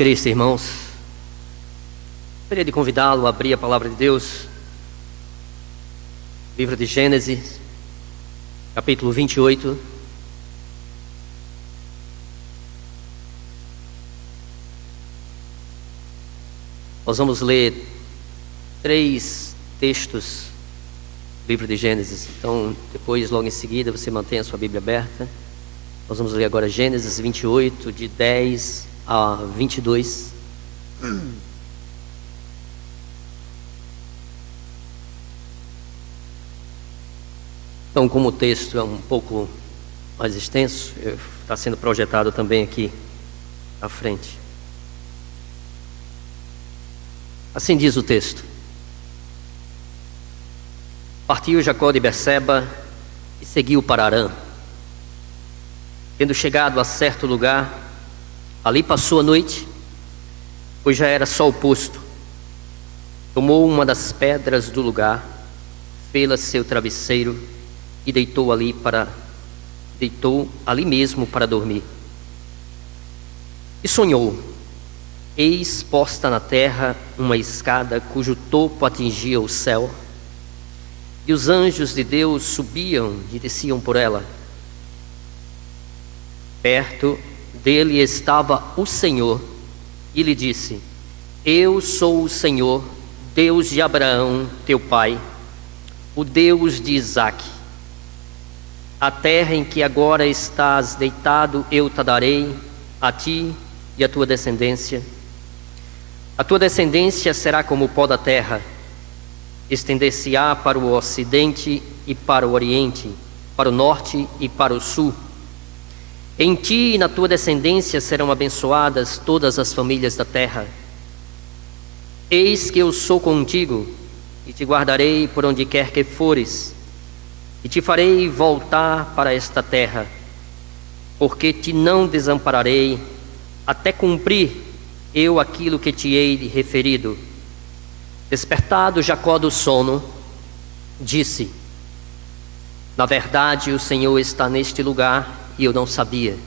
Cristo, irmãos. Gostaria de convidá-lo a abrir a palavra de Deus, livro de Gênesis, capítulo 28. Nós vamos ler 3 textos do livro de Gênesis. Então, depois, logo em seguida, você mantém a sua Bíblia aberta. Nós vamos ler agora Gênesis 28, de 10 a 22. Então, como o texto é um pouco mais extenso, está sendo projetado também aqui à frente. Assim diz o texto: Partiu Jacó de Berseba e seguiu para Harã. Tendo chegado a certo lugar, ali passou a noite, pois já era sol posto. Tomou uma das pedras do lugar, fê-la seu travesseiro e deitou ali mesmo para dormir. E sonhou: eis posta na terra uma escada cujo topo atingia o céu, e os anjos de Deus subiam e desciam por ela. Perto dele estava o Senhor e lhe disse: Eu sou o Senhor, Deus de Abraão, teu pai, o Deus de Isaque. A terra em que agora estás deitado eu te darei, a ti e a tua descendência. A tua descendência será como o pó da terra, estender-se-á para o ocidente e para o oriente, para o norte e para o sul. Em ti e na tua descendência serão abençoadas todas as famílias da terra. Eis que eu sou contigo e te guardarei por onde quer que fores, e te farei voltar para esta terra, porque te não desampararei até cumprir eu aquilo que te hei referido. Despertado Jacó do sono, disse: Na verdade o Senhor está neste lugar e eu não sabia.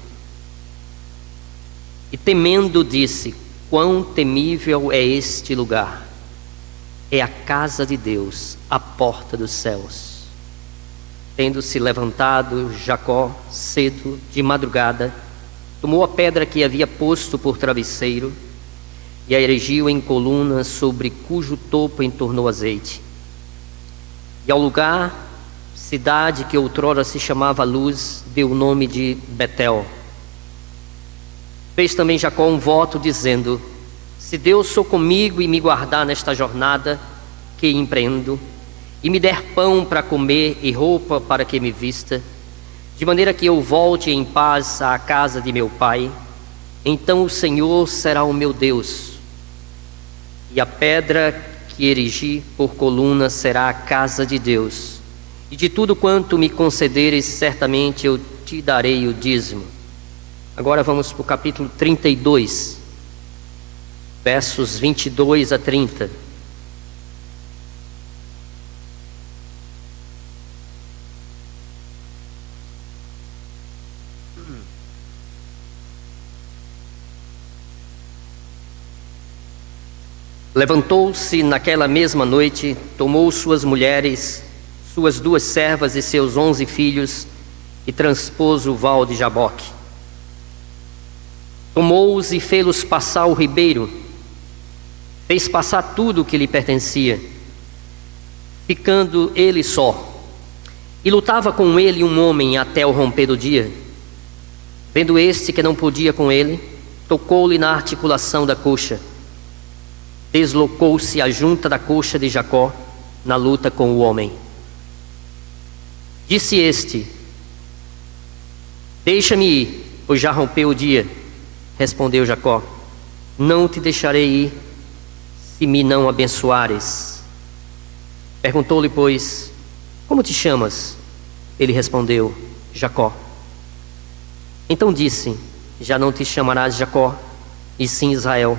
E temendo disse: Quão temível é este lugar! É a casa de Deus, a porta dos céus. Tendo-se levantado Jacó cedo, de madrugada, tomou a pedra que havia posto por travesseiro e a erigiu em colunas, sobre cujo topo entornou azeite. E ao lugar, cidade que outrora se chamava Luz, deu o nome de Betel. Fez também Jacó um voto dizendo: Se Deus for comigo e me guardar nesta jornada que empreendo, e me der pão para comer e roupa para que me vista, de maneira que eu volte em paz à casa de meu pai, então o Senhor será o meu Deus, e a pedra que erigi por coluna será a casa de Deus, e de tudo quanto me concederes, certamente eu te darei o dízimo. Agora vamos para o capítulo 32, versos 22 a 30. Levantou-se naquela mesma noite, tomou suas mulheres, suas 2 servas e seus 11 filhos, e transpôs o val de Jaboque. Tomou-os e fê-los passar o ribeiro, fez passar tudo o que lhe pertencia, ficando ele só. E lutava com ele um homem até o romper do dia. Vendo este que não podia com ele, tocou-lhe na articulação da coxa. Deslocou-se a junta da coxa de Jacó na luta com o homem. Disse este: Deixa-me ir, pois já rompeu o dia. Respondeu Jacó: Não te deixarei ir, se me não abençoares. Perguntou-lhe, pois: Como te chamas? Ele respondeu: Jacó. Então disse: Já não te chamarás Jacó, e sim Israel,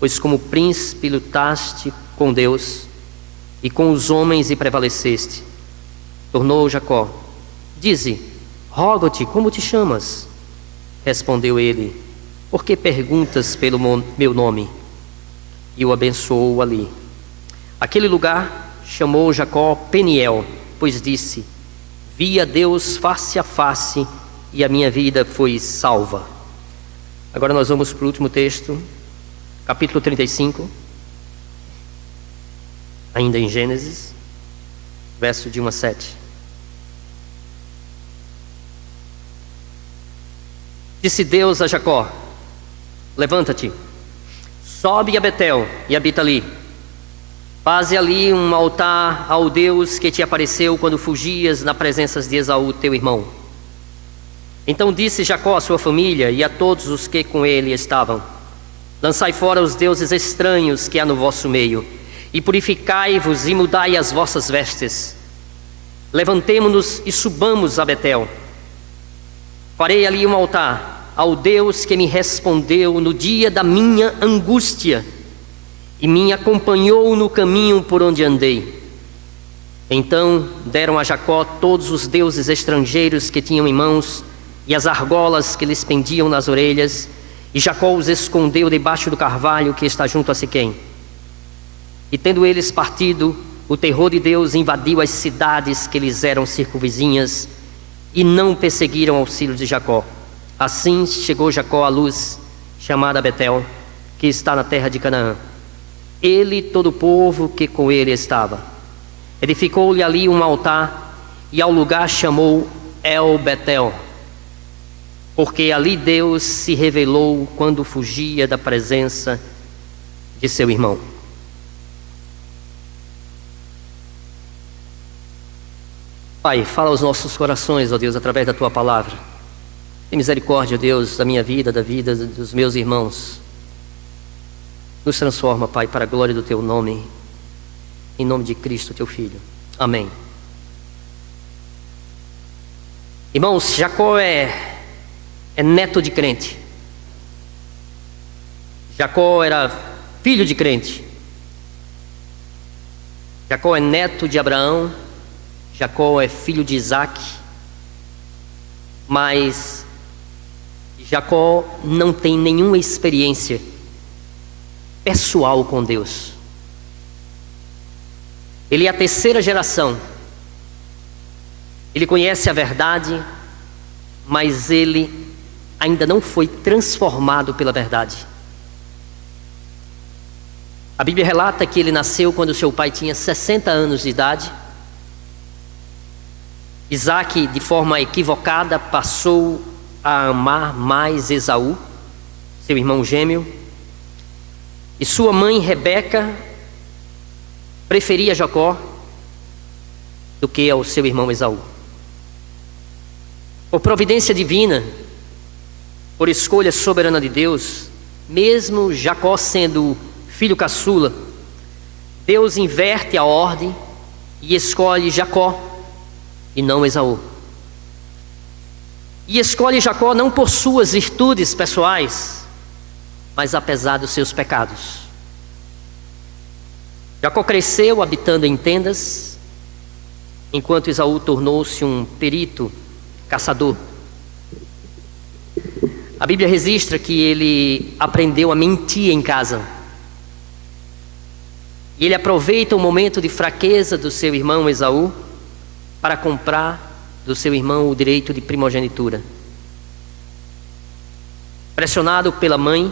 pois como príncipe lutaste com Deus e com os homens e prevaleceste. Tornou Jacó: Dize, rogo-te, como te chamas? Respondeu ele: por que perguntas pelo meu nome? E o abençoou ali. Aquele lugar chamou Jacó Peniel, pois disse: vi a Deus face a face e a minha vida foi salva. Agora nós vamos para o último texto, capítulo 35, ainda em Gênesis, verso de 1 a 7. Disse Deus a Jacó: levanta-te, sobe a Betel e habita ali. Faze ali um altar ao Deus que te apareceu quando fugias na presença de Esaú, teu irmão. Então disse Jacó à sua família e a todos os que com ele estavam: lançai fora os deuses estranhos que há no vosso meio, e purificai-vos e mudai as vossas vestes. Levantemo-nos e subamos a Betel. Farei ali um altar ao Deus que me respondeu no dia da minha angústia e me acompanhou no caminho por onde andei. Então deram a Jacó todos os deuses estrangeiros que tinham em mãos e as argolas que lhes pendiam nas orelhas, e Jacó os escondeu debaixo do carvalho que está junto a Siquém. E tendo eles partido, o terror de Deus invadiu as cidades que lhes eram circunvizinhas, e não perseguiram os filhos de Jacó. Assim chegou Jacó à luz, chamada Betel, que está na terra de Canaã. Ele e todo o povo que com ele estava. Edificou-lhe ali um altar, e ao lugar chamou El Betel, porque ali Deus se revelou quando fugia da presença de seu irmão. Pai, fala aos nossos corações, ó Deus, através da Tua palavra. Tem misericórdia, Deus, da minha vida, da vida dos meus irmãos. Nos transforma, Pai, para a glória do Teu nome, em nome de Cristo, Teu Filho. Amém. Irmãos, Jacó é neto de crente. Jacó era filho de crente. Jacó é neto de Abraão. Jacó é filho de Isaac, mas Jacó não tem nenhuma experiência pessoal com Deus. Ele é a terceira geração. Ele conhece a verdade, mas ele ainda não foi transformado pela verdade. A Bíblia relata que ele nasceu quando seu pai tinha 60 anos de idade. Isaac, de forma equivocada, passou a amar mais Esaú, seu irmão gêmeo, e sua mãe Rebeca preferia Jacó do que ao seu irmão Esaú. Por providência divina, por escolha soberana de Deus, mesmo Jacó sendo filho caçula, Deus inverte a ordem e escolhe Jacó e não Esaú. E escolhe Jacó não por suas virtudes pessoais, mas apesar dos seus pecados. Jacó cresceu habitando em tendas, enquanto Esaú tornou-se um perito caçador. A Bíblia registra que ele aprendeu a mentir em casa. E ele aproveita o momento de fraqueza do seu irmão Esaú para comprar do seu irmão o direito de primogenitura. Pressionado pela mãe,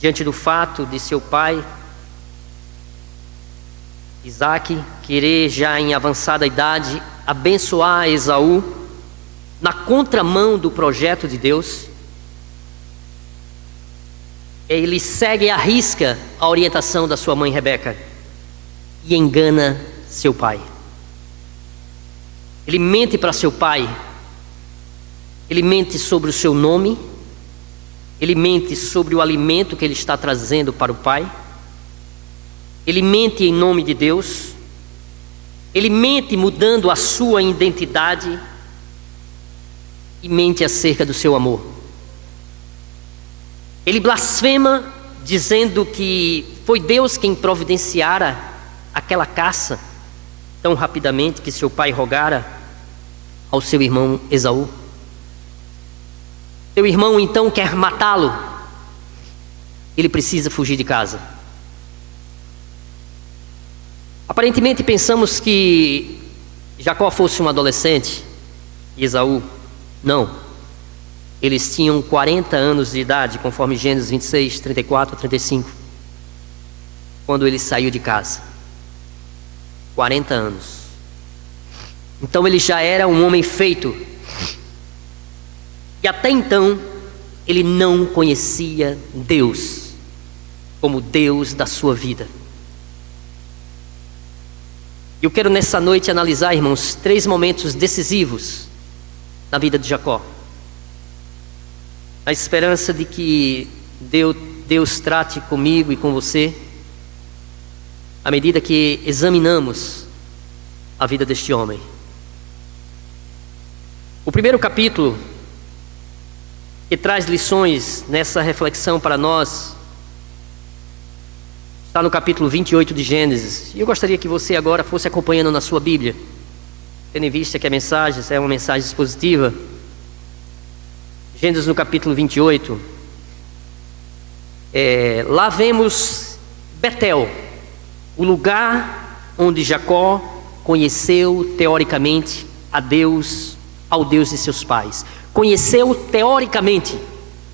diante do fato de seu pai, Isaac, querer já em avançada idade abençoar Esaú, na contramão do projeto de Deus, ele segue à risca a orientação da sua mãe Rebeca e engana seu pai. Ele mente para seu pai, ele mente sobre o seu nome, ele mente sobre o alimento que ele está trazendo para o pai, ele mente em nome de Deus, ele mente mudando a sua identidade e mente acerca do seu amor. Ele blasfema dizendo que foi Deus quem providenciara aquela caça tão rapidamente que seu pai rogara ao seu irmão Esaú. Seu irmão então quer matá-lo, ele precisa fugir de casa. Aparentemente pensamos que Jacó fosse um adolescente e Esaú não. Eles tinham 40 anos de idade, conforme Gênesis 26, 34 a 35, quando ele saiu de casa. 40 anos. Então ele já era um homem feito. E até então, ele não conhecia Deus como Deus da sua vida. Eu quero nessa noite analisar, irmãos, 3 momentos decisivos na vida de Jacó. A esperança de que Deus trate comigo e com você, à medida que examinamos a vida deste homem. O primeiro capítulo, que traz lições nessa reflexão para nós, está no capítulo 28 de Gênesis. E eu gostaria que você agora fosse acompanhando na sua Bíblia, tendo em vista que a mensagem é uma mensagem expositiva. Gênesis no capítulo 28. Lá vemos Betel, o lugar onde Jacó conheceu teoricamente ao Deus de seus pais. Conheceu teoricamente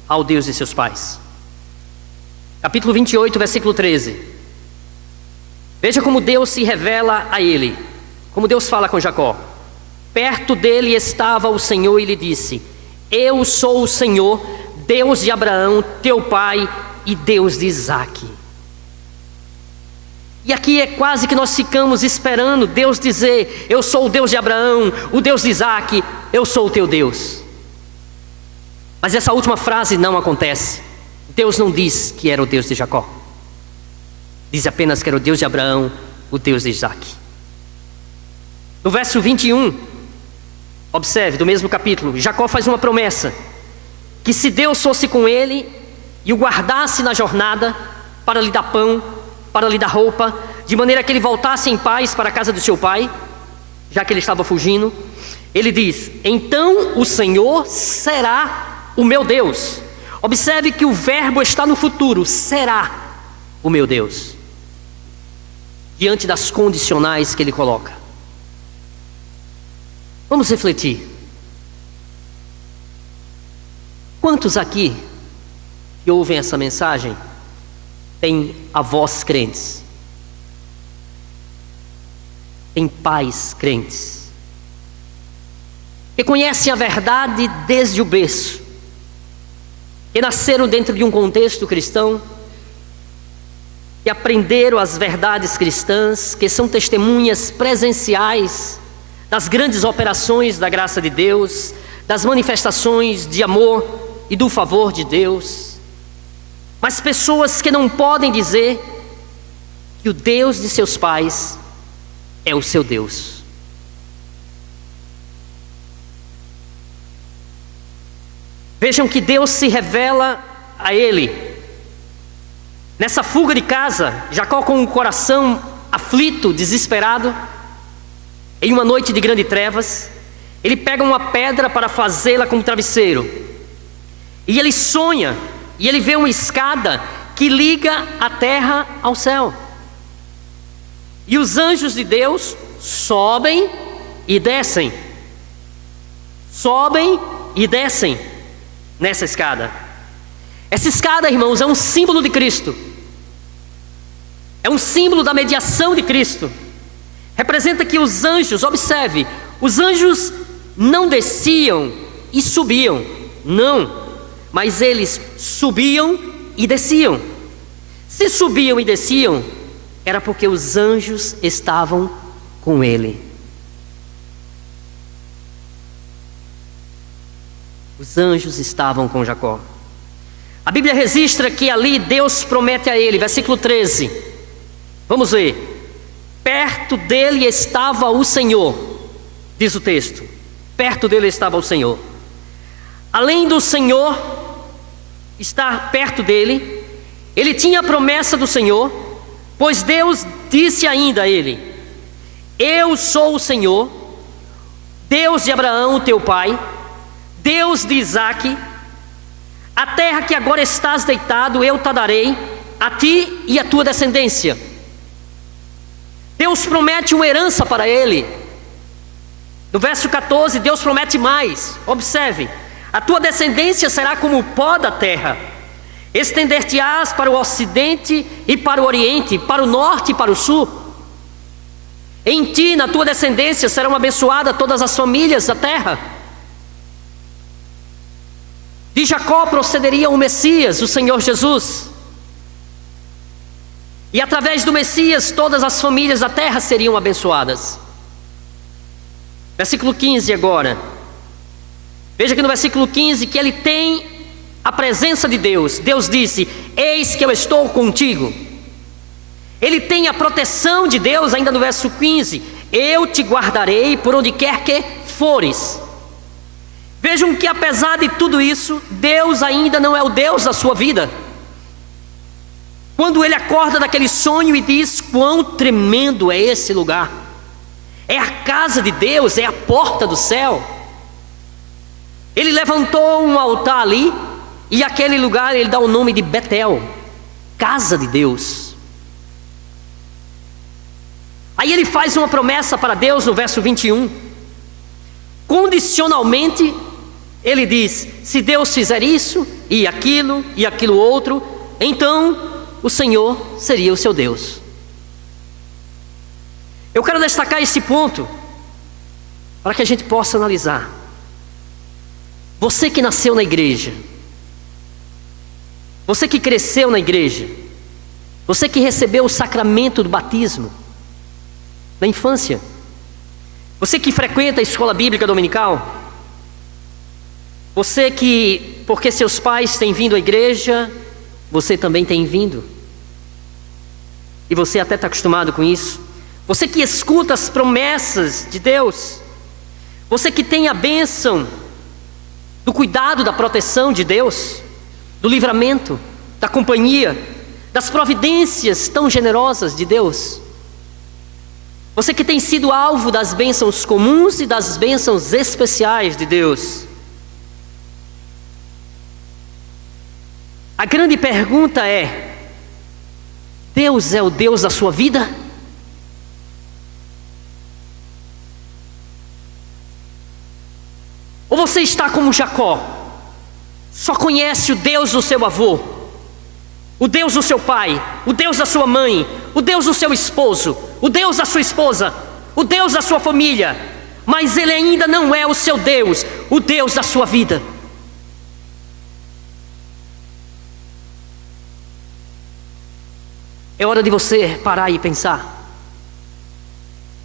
ao Deus de seus pais. Capítulo 28, versículo 13. Veja como Deus se revela a ele, como Deus fala com Jacó. Perto dele estava o Senhor e lhe disse: eu sou o Senhor, Deus de Abraão, teu pai, e Deus de Isaque. E aqui é quase que nós ficamos esperando Deus dizer: eu sou o Deus de Abraão, o Deus de Isaque, eu sou o teu Deus. Mas essa última frase não acontece. Deus não diz que era o Deus de Jacó. Diz apenas que era o Deus de Abraão, o Deus de Isaque. No verso 21, observe, do mesmo capítulo, Jacó faz uma promessa: que se Deus fosse com ele e o guardasse na jornada, para lhe dar pão, para lhe dar roupa, de maneira que ele voltasse em paz para a casa do seu pai, já que ele estava fugindo, ele diz: então o Senhor será o meu Deus. Observe que o verbo está no futuro: será o meu Deus, diante das condicionais que ele coloca. Vamos refletir. Quantos aqui que ouvem essa mensagem têm avós crentes? Têm pais crentes? Que conhecem a verdade desde o berço? Que nasceram dentro de um contexto cristão? Que aprenderam as verdades cristãs? Que são testemunhas presenciais das grandes operações da graça de Deus, das manifestações de amor e do favor de Deus? Mas pessoas que não podem dizer que o Deus de seus pais é o seu Deus. Vejam que Deus se revela a ele. Nessa fuga de casa, Jacó com o coração aflito, desesperado, em uma noite de grandes trevas, ele pega uma pedra para fazê-la como travesseiro. E ele sonha, e ele vê uma escada que liga a terra ao céu. E os anjos de Deus sobem e descem. Sobem e descem nessa escada. Essa escada, irmãos, é um símbolo de Cristo. É um símbolo da mediação de Cristo. Representa que os anjos, observe, os anjos não desciam e subiam, não, mas eles subiam e desciam. Se subiam e desciam, era porque os anjos estavam com ele. Os anjos estavam com Jacó. A Bíblia registra que ali Deus promete a ele, versículo 13. Vamos ver. Perto dele estava o Senhor, diz o texto. Perto dele estava o Senhor. Além do Senhor estar perto dele, ele tinha a promessa do Senhor, pois Deus disse ainda a ele: eu sou o Senhor, Deus de Abraão, teu pai, Deus de Isaque. a terra que agora estás deitado, eu te darei, a ti e a tua descendência. Deus promete uma herança para ele. No verso 14, Deus promete mais. Observe: a tua descendência será como o pó da terra. Estender-te-ás para o ocidente e para o oriente, para o norte e para o sul. Em ti, na tua descendência, serão abençoadas todas as famílias da terra. De Jacó procederia o Messias, o Senhor Jesus. E através do Messias, todas as famílias da terra seriam abençoadas. Versículo 15 agora. Veja que no versículo 15 que ele tem a presença de Deus. Deus disse: eis que eu estou contigo. Ele tem a proteção de Deus ainda no verso 15: eu te guardarei por onde quer que fores. Vejam que apesar de tudo isso, Deus ainda não é o Deus da sua vida. Quando ele acorda daquele sonho e diz: quão tremendo é esse lugar. É a casa de Deus, é a porta do céu. Ele levantou um altar ali, e aquele lugar ele dá o nome de Betel, casa de Deus. Aí ele faz uma promessa para Deus no verso 21. Condicionalmente, ele diz: se Deus fizer isso, e aquilo outro, então o Senhor seria o seu Deus. Eu quero destacar esse ponto para que a gente possa analisar. Você que nasceu na igreja, você que cresceu na igreja, você que recebeu o sacramento do batismo na infância, você que frequenta a escola bíblica dominical, você que, porque seus pais têm vindo à igreja, você também tem vindo, e você até está acostumado com isso. Você que escuta as promessas de Deus, você que tem a bênção do cuidado, da proteção de Deus, do livramento, da companhia, das providências tão generosas de Deus. Você que tem sido alvo das bênçãos comuns e das bênçãos especiais de Deus. A grande pergunta é: Deus é o Deus da sua vida? Ou você está como Jacó, só conhece o Deus do seu avô, o Deus do seu pai, o Deus da sua mãe, o Deus do seu esposo, o Deus da sua esposa, o Deus da sua família, mas ele ainda não é o seu Deus, o Deus da sua vida. É hora de você parar e pensar.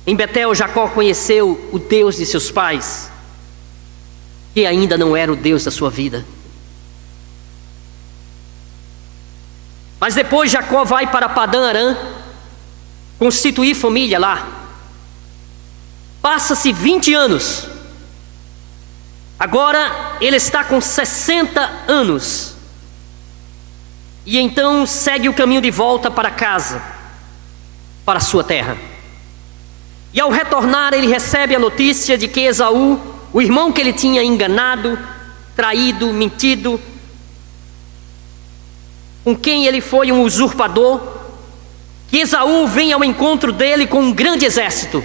Em Betel, Jacó conheceu o Deus de seus pais, que ainda não era o Deus da sua vida. Mas depois Jacó vai para Padã Arã, constituir família lá. Passa-se 20 anos. Agora ele está com 60 anos. E então segue o caminho de volta para casa, para a sua terra. E ao retornar ele recebe a notícia de que Esaú, o irmão que ele tinha enganado, traído, mentido, com quem ele foi um usurpador, que Esaú vem ao encontro dele com um grande exército.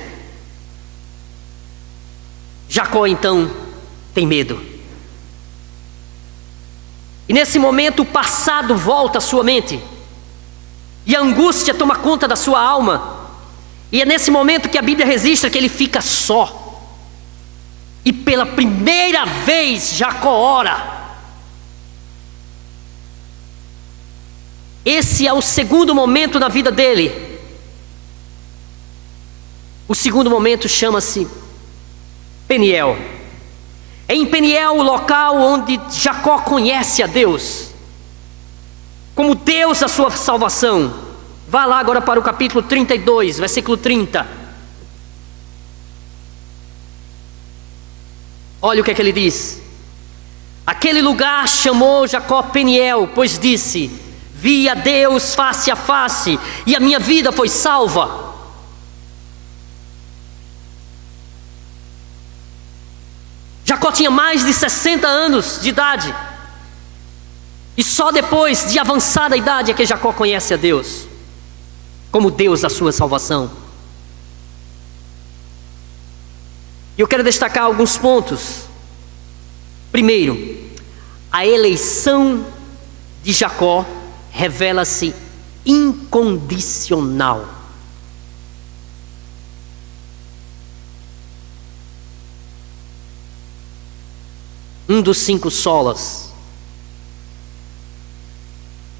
Jacó então tem medo. E nesse momento o passado volta à sua mente, e a angústia toma conta da sua alma. E é nesse momento que a Bíblia registra que ele fica só. E pela primeira vez Jacó ora. Esse é o segundo momento na vida dele. O segundo momento chama-se Peniel. É em Peniel o local onde Jacó conhece a Deus como Deus da sua salvação. Vá lá agora para o capítulo 32, versículo 30. Olha o que é que ele diz. Aquele lugar chamou Jacó Peniel, pois disse: vi a Deus face a face, e a minha vida foi salva. Jacó tinha mais de 60 anos de idade. E só depois de avançada idade é que Jacó conhece a Deus como Deus da sua salvação. E eu quero destacar alguns pontos. Primeiro, a eleição de Jacó revela-se incondicional. Um dos 5 solas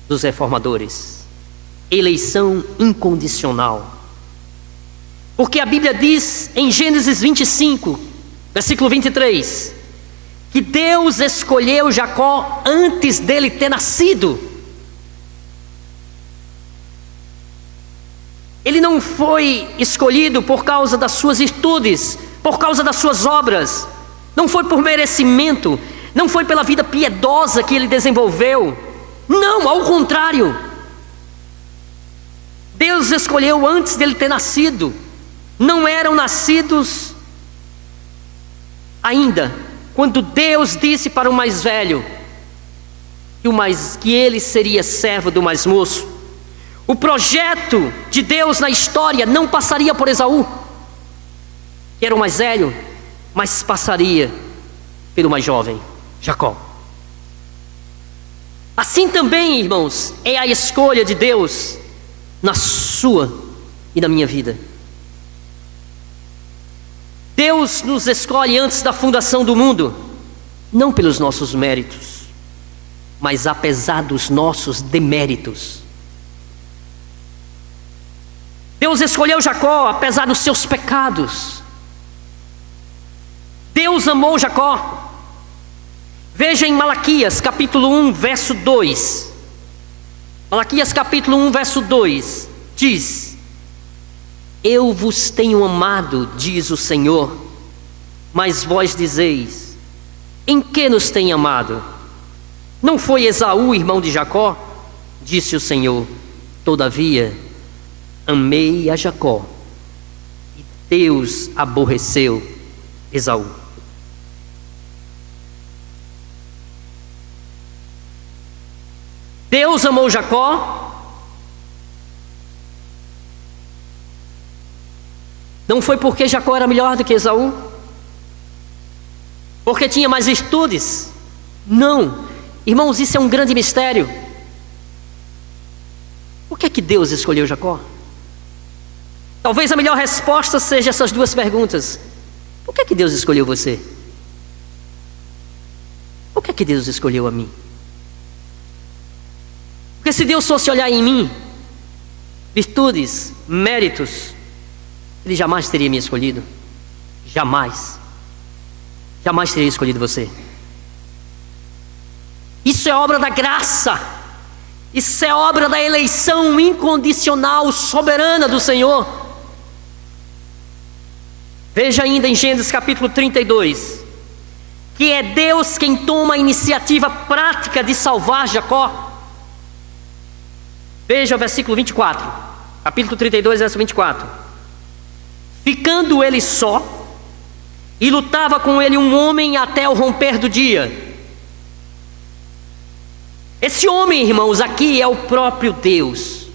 dos reformadores. Eleição incondicional. Porque a Bíblia diz em Gênesis 25, versículo 23, que Deus escolheu Jacó antes dele ter nascido. Ele não foi escolhido por causa das suas virtudes, por causa das suas obras, não foi por merecimento, não foi pela vida piedosa que ele desenvolveu. Não, ao contrário. Deus escolheu antes dele ter nascido. Não eram nascidos ainda, quando Deus disse para o mais velho que ele seria servo do mais moço. O projeto de Deus na história não passaria por Esaú, que era o mais velho, mas passaria pelo mais jovem, Jacó. Assim também, irmãos, é a escolha de Deus na sua e na minha vida. Deus nos escolhe antes da fundação do mundo, não pelos nossos méritos, mas apesar dos nossos deméritos. Deus escolheu Jacó apesar dos seus pecados. Deus amou Jacó. Veja em Malaquias capítulo 1, verso 2. Malaquias capítulo 1, verso 2 diz: eu vos tenho amado, diz o Senhor, mas vós dizeis: em que nos tem amado? Não foi Esaú, irmão de Jacó? Disse o Senhor: todavia, amei a Jacó, e Deus aborreceu Esaú. Deus amou Jacó, não foi porque Jacó era melhor do que Esaú, porque tinha mais virtudes. Não, irmãos, isso é um grande mistério. Por que é que Deus escolheu Jacó? Talvez a melhor resposta seja essas duas perguntas. Por que é que Deus escolheu você? Por que é que Deus escolheu a mim? Porque se Deus fosse olhar em mim, virtudes, méritos, Ele jamais teria me escolhido. Jamais. Jamais teria escolhido você. Isso é obra da graça. Isso é obra da eleição incondicional, soberana do Senhor. Veja ainda em Gênesis capítulo 32, que é Deus quem toma a iniciativa prática de salvar Jacó. Veja o versículo 24, capítulo 32, verso 24. Ficando ele só, e lutava com ele um homem até o romper do dia. Esse homem, irmãos, aqui é o próprio Deus.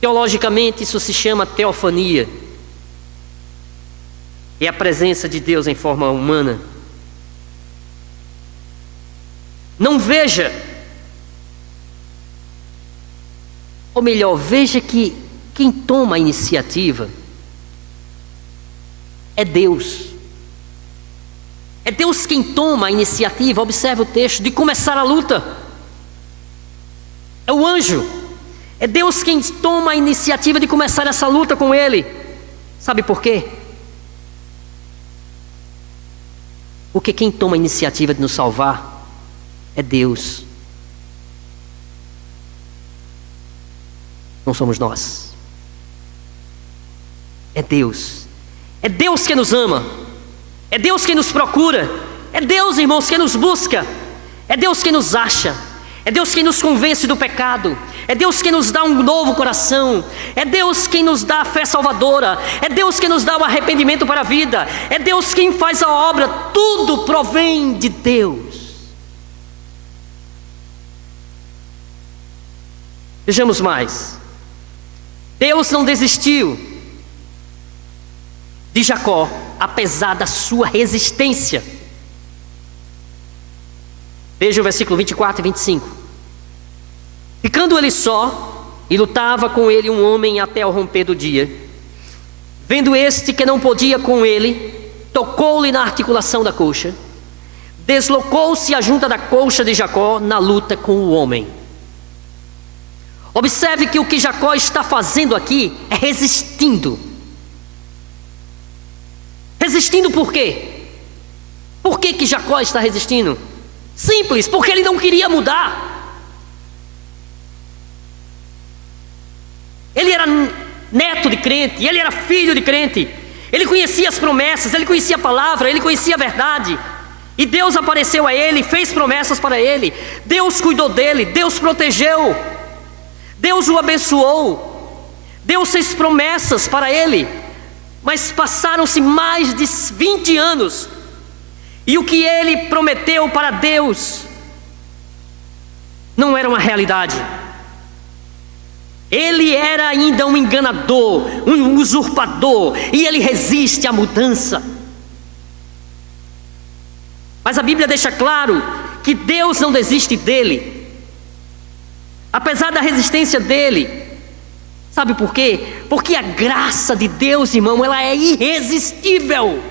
Teologicamente isso se chama teofania. É a presença de Deus em forma humana. Não veja, ou melhor, veja que quem toma a iniciativa é Deus. É Deus quem toma a iniciativa, observa o texto, de começar a luta. É o anjo. É Deus quem toma a iniciativa de começar essa luta com ele. Sabe por quê? Porque quem toma a iniciativa de nos salvar é Deus. Não somos nós. É Deus. É Deus que nos ama. É Deus que nos procura. É Deus, irmãos, que nos busca. É Deus que nos acha. É Deus quem nos convence do pecado. É Deus quem nos dá um novo coração. É Deus quem nos dá a fé salvadora. É Deus quem nos dá o arrependimento para a vida. É Deus quem faz a obra. Tudo provém de Deus. Vejamos mais. Deus não desistiu de Jacó, apesar da sua resistência. Veja o versículo 24 e 25. Ficando ele só, e lutava com ele um homem até ao romper do dia. Vendo este que não podia com ele, tocou-lhe na articulação da coxa. Deslocou-se a junta da coxa de Jacó na luta com o homem. Observe que o que Jacó está fazendo aqui é resistindo. Resistindo por quê? Por que Jacó está resistindo? Simples, porque ele não queria mudar. Ele era neto de crente, ele era filho de crente. Ele conhecia as promessas, ele conhecia a palavra, ele conhecia a verdade. E Deus apareceu a ele, fez promessas para ele. Deus cuidou dele, Deus protegeu. Deus o abençoou. Deus fez promessas para ele. Mas passaram-se mais de 20 anos. E o que ele prometeu para Deus não era uma realidade. Ele era ainda um enganador, um usurpador, e ele resiste à mudança. Mas a Bíblia deixa claro que Deus não desiste dele, apesar da resistência dele. Sabe por quê? Porque a graça de Deus, irmão, ela é irresistível.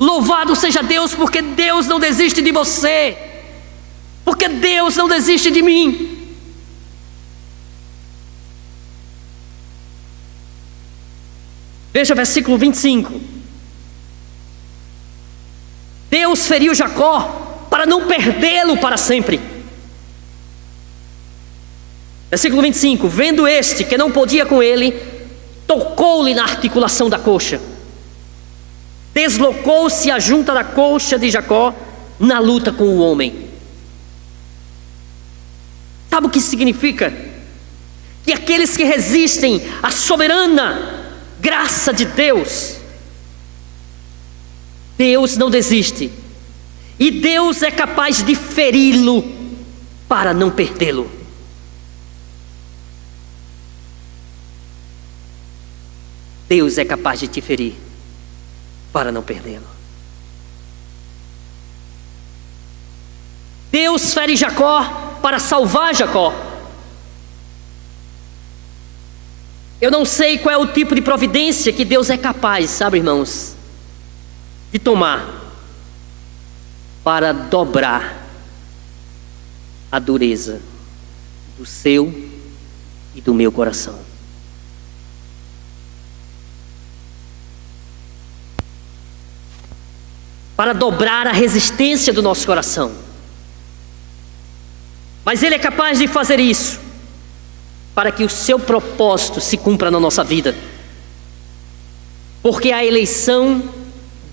Louvado seja Deus, porque Deus não desiste de você. Porque Deus não desiste de mim. Veja o versículo 25. Deus feriu Jacó para não perdê-lo para sempre. Versículo 25. Vendo este que não podia com ele, tocou-lhe na articulação da coxa. Deslocou-se a junta da coxa de Jacó na luta com o homem. Sabe o que significa? Que aqueles que resistem à soberana graça de Deus, Deus não desiste. E Deus é capaz de feri-lo para não perdê-lo. Deus é capaz de te ferir para não perdê-lo. Deus fere Jacó para salvar Jacó. Eu não sei qual é o tipo de providência que Deus é capaz, sabe, irmãos, de tomar para dobrar a dureza do seu e do meu coração. Para dobrar a resistência do nosso coração. Mas Ele é capaz de fazer isso para que o seu propósito se cumpra na nossa vida. Porque a eleição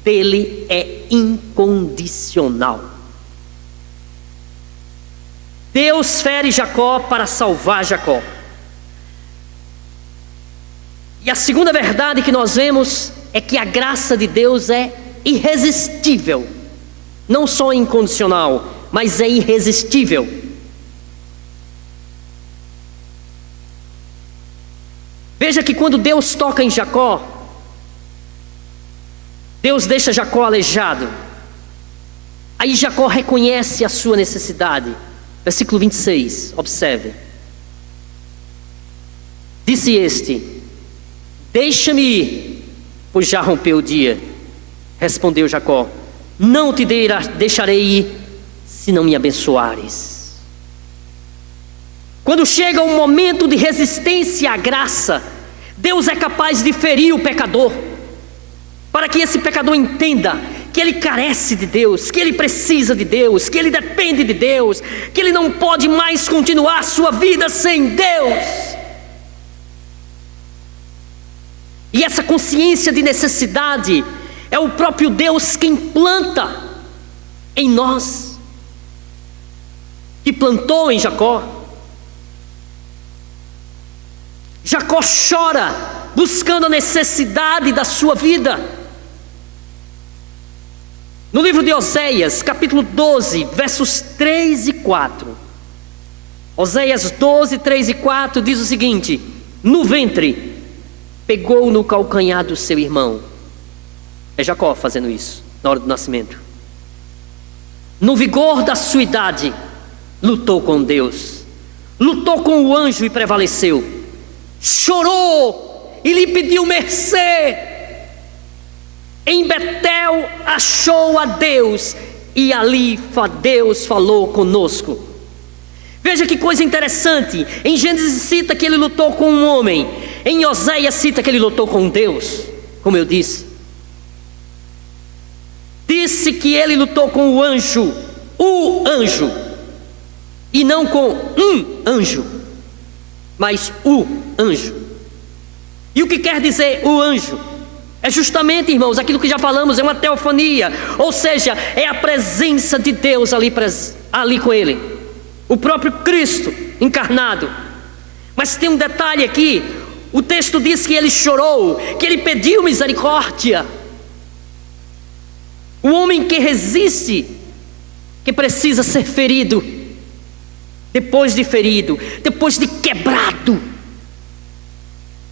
dele é incondicional. Deus fere Jacó para salvar Jacó. E a segunda verdade que nós vemos é que a graça de Deus é irresistível. Não só incondicional, mas é irresistível. Veja que quando Deus toca em Jacó, Deus deixa Jacó aleijado. Aí Jacó reconhece a sua necessidade. Versículo 26, observe. Disse este: deixa-me ir, pois já rompeu o dia. Respondeu Jacó: não te deixarei ir, se não me abençoares. Quando chega um momento de resistência à graça, Deus é capaz de ferir o pecador, para que esse pecador entenda que ele carece de Deus, que ele precisa de Deus, que ele depende de Deus, que ele não pode mais continuar a sua vida sem Deus. E essa consciência de necessidade é o próprio Deus quem planta em nós, que plantou em Jacó. Jacó chora, buscando a necessidade da sua vida. No livro de Oséias, capítulo 12, versos 3 e 4, Oséias 12, 3 e 4 diz o seguinte: no ventre pegou no calcanhar do seu irmão. É Jacó fazendo isso na hora do nascimento. No vigor da sua idade lutou com Deus, lutou com o anjo e prevaleceu. Chorou e lhe pediu mercê. Em Betel achou a Deus, e ali Deus falou conosco. Veja que coisa interessante. Em Gênesis cita que ele lutou com um homem. Em Oséias cita que ele lutou com Deus. Como eu disse, disse que ele lutou com o anjo, e não com um anjo, mas o anjo. E o que quer dizer o anjo? É justamente, irmãos, aquilo que já falamos, é uma teofania, ou seja, é a presença de Deus ali com ele, o próprio Cristo encarnado. Mas tem um detalhe aqui: o texto diz que ele chorou, que ele pediu misericórdia. O homem que resiste, que precisa ser ferido, depois de ferido, depois de quebrado,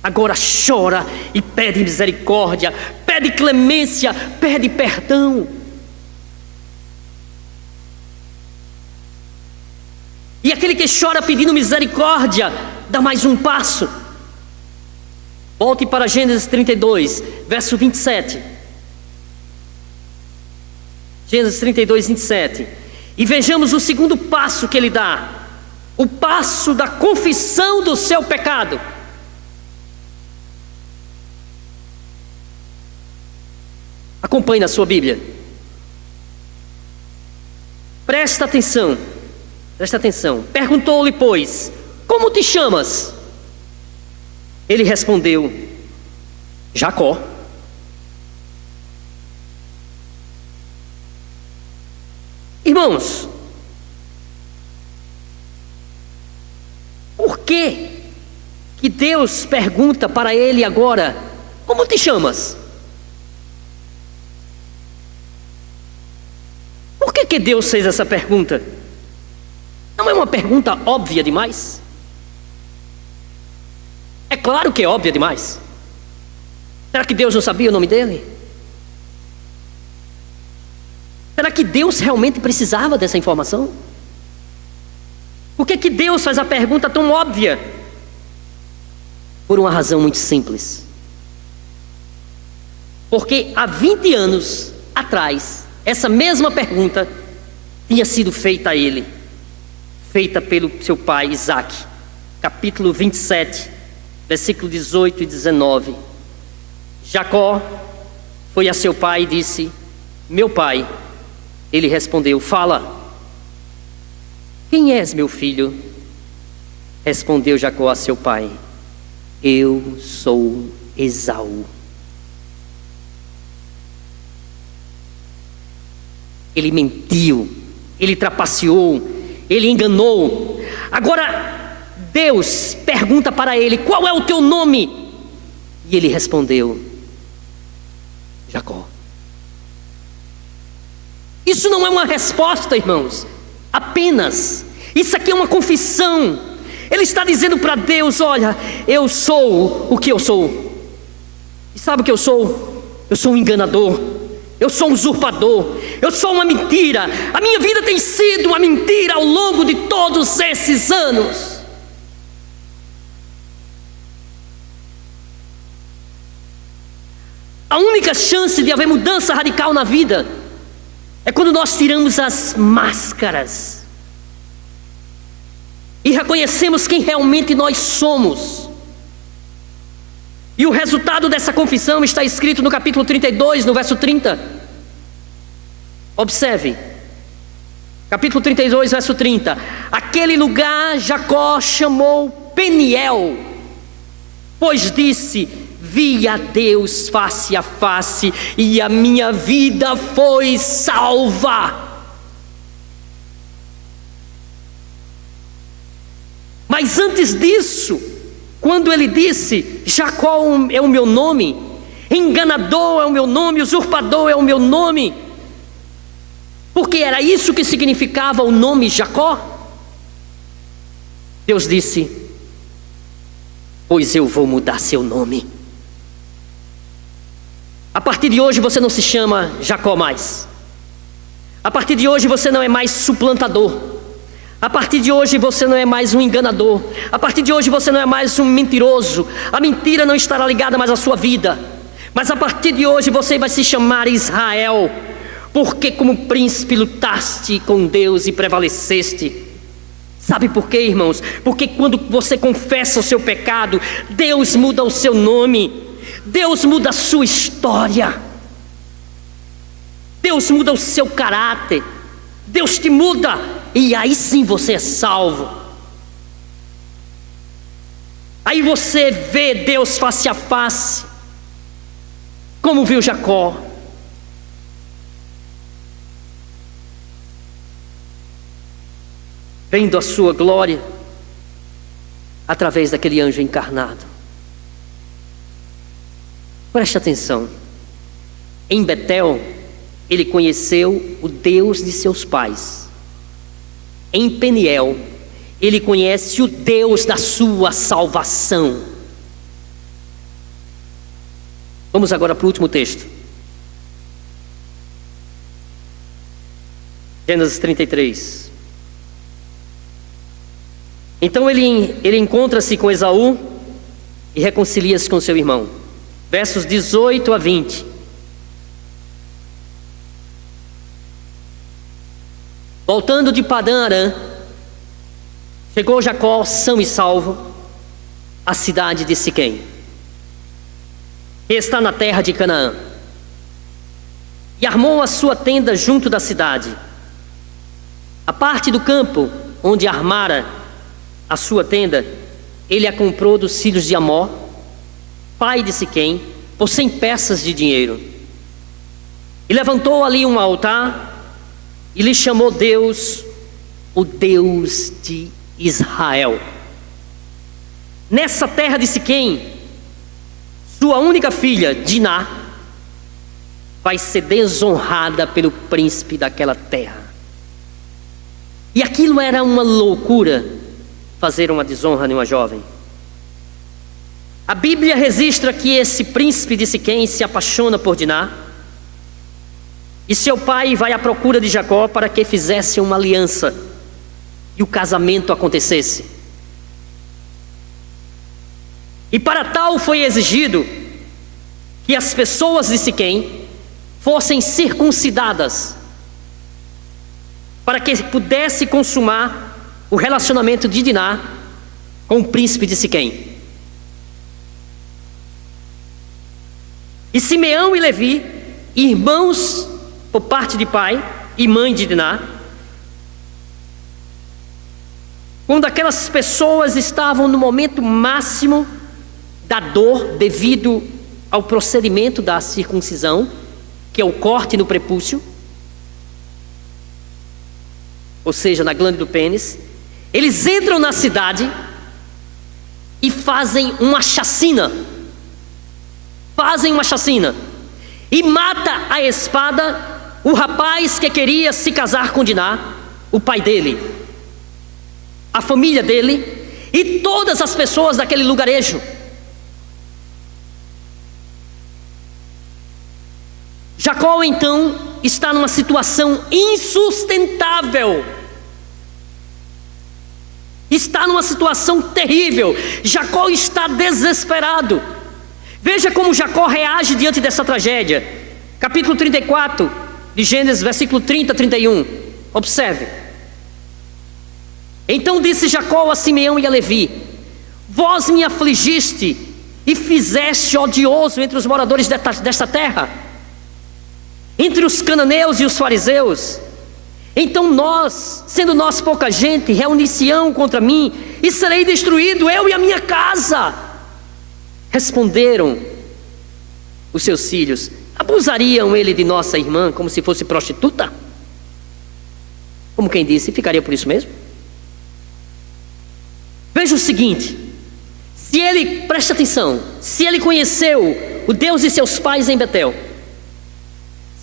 agora chora e pede misericórdia, pede clemência, pede perdão. E aquele que chora pedindo misericórdia, dá mais um passo. Volte para Gênesis 32, verso 27. Gênesis 32, 27. E vejamos o segundo passo que ele dá: o passo da confissão do seu pecado. Acompanhe na sua Bíblia. Presta atenção. Presta atenção. Perguntou-lhe, pois: como te chamas? Ele respondeu: Jacó. Irmãos, por que Deus pergunta para ele agora: como te chamas? Por que Deus fez essa pergunta? Não é uma pergunta óbvia demais? É claro que é óbvia demais. Será que Deus não sabia o nome dele? Será que Deus realmente precisava dessa informação? Por que Deus faz a pergunta tão óbvia? Por uma razão muito simples. Porque há 20 anos atrás, essa mesma pergunta tinha sido feita a ele, feita pelo seu pai Isaac. Capítulo 27, versículo 18 e 19. Jacó foi a seu pai e disse: meu pai. Ele respondeu: fala. Quem és, meu filho? Respondeu Jacó a seu pai: eu sou Esaú. Ele mentiu, ele trapaceou, ele enganou. Agora Deus pergunta para ele: qual é o teu nome? E ele respondeu: Jacó. Isso não é uma resposta, irmãos, apenas. Isso aqui é uma confissão. Ele está dizendo para Deus: olha, eu sou o que eu sou. E sabe o que eu sou? Eu sou um enganador, eu sou um usurpador, eu sou uma mentira. A minha vida tem sido uma mentira ao longo de todos esses anos. A única chance de haver mudança radical na vida é quando nós tiramos as máscaras e reconhecemos quem realmente nós somos. E o resultado dessa confissão está escrito no capítulo 32, no verso 30. Observe, capítulo 32, verso 30. Aquele lugar Jacó chamou Peniel, pois disse: vi a Deus face a face, e a minha vida foi salva. Mas antes disso, quando ele disse: Jacó é o meu nome, enganador é o meu nome, usurpador é o meu nome, porque era isso que significava o nome Jacó. Deus disse: pois eu vou mudar seu nome. A partir de hoje você não se chama Jacó mais. A partir de hoje você não é mais suplantador. A partir de hoje você não é mais um enganador. A partir de hoje você não é mais um mentiroso. A mentira não estará ligada mais à sua vida. Mas a partir de hoje você vai se chamar Israel, porque como príncipe lutaste com Deus e prevaleceste. Sabe por quê, irmãos? Porque quando você confessa o seu pecado, Deus muda o seu nome. Deus muda a sua história. Deus muda o seu caráter. Deus te muda, e aí sim você é salvo. Aí você vê Deus face a face, como viu Jacó. Vendo a sua glória através daquele anjo encarnado. Preste atenção. Em Betel, ele conheceu o Deus de seus pais. Em Peniel, ele conhece o Deus da sua salvação. Vamos agora para o último texto. Gênesis 33. Então ele encontra-se com Esaú e reconcilia-se com seu irmão. Versos 18 a 20. Voltando de Padã Arã, chegou Jacó são e salvo à cidade de Siquém, que está na terra de Canaã, e armou a sua tenda junto da cidade. A parte do campo onde armara a sua tenda, ele a comprou dos filhos de Amor, pai de Siquém, por 100 peças de dinheiro. E levantou ali um altar e lhe chamou Deus, o Deus de Israel. Nessa terra de Siquém, sua única filha, Diná, vai ser desonrada pelo príncipe daquela terra. E aquilo era uma loucura, fazer uma desonra em uma jovem. A Bíblia registra que esse príncipe de Siquém se apaixona por Diná, e seu pai vai à procura de Jacó para que fizesse uma aliança e o casamento acontecesse. E para tal foi exigido que as pessoas de Siquém fossem circuncidadas, para que pudesse consumar o relacionamento de Diná com o príncipe de Siquém. E Simeão e Levi, irmãos por parte de pai e mãe de Diná, quando aquelas pessoas estavam no momento máximo da dor devido ao procedimento da circuncisão, que é o corte no prepúcio, ou seja, na glândula do pênis, eles entram na cidade e fazem uma chacina. E mata a espada o rapaz que queria se casar com Diná, o pai dele, a família dele e todas as pessoas daquele lugarejo. Jacó então está numa situação insustentável. Está numa situação terrível. Jacó está desesperado. Veja como Jacó reage diante dessa tragédia. Capítulo 34 de Gênesis, versículo 30 a 31. Observe. Então disse Jacó a Simeão e a Levi: vós me afligiste e fizeste odioso entre os moradores desta terra, entre os cananeus e os fariseus. Então nós, sendo nós pouca gente, reunir-se-ão contra mim, e serei destruído, eu e a minha casa. Responderam os seus filhos: abusariam ele de nossa irmã como se fosse prostituta? Como quem disse, ficaria por isso mesmo? Veja o seguinte: se ele, preste atenção, se ele conheceu o Deus de seus pais em Betel,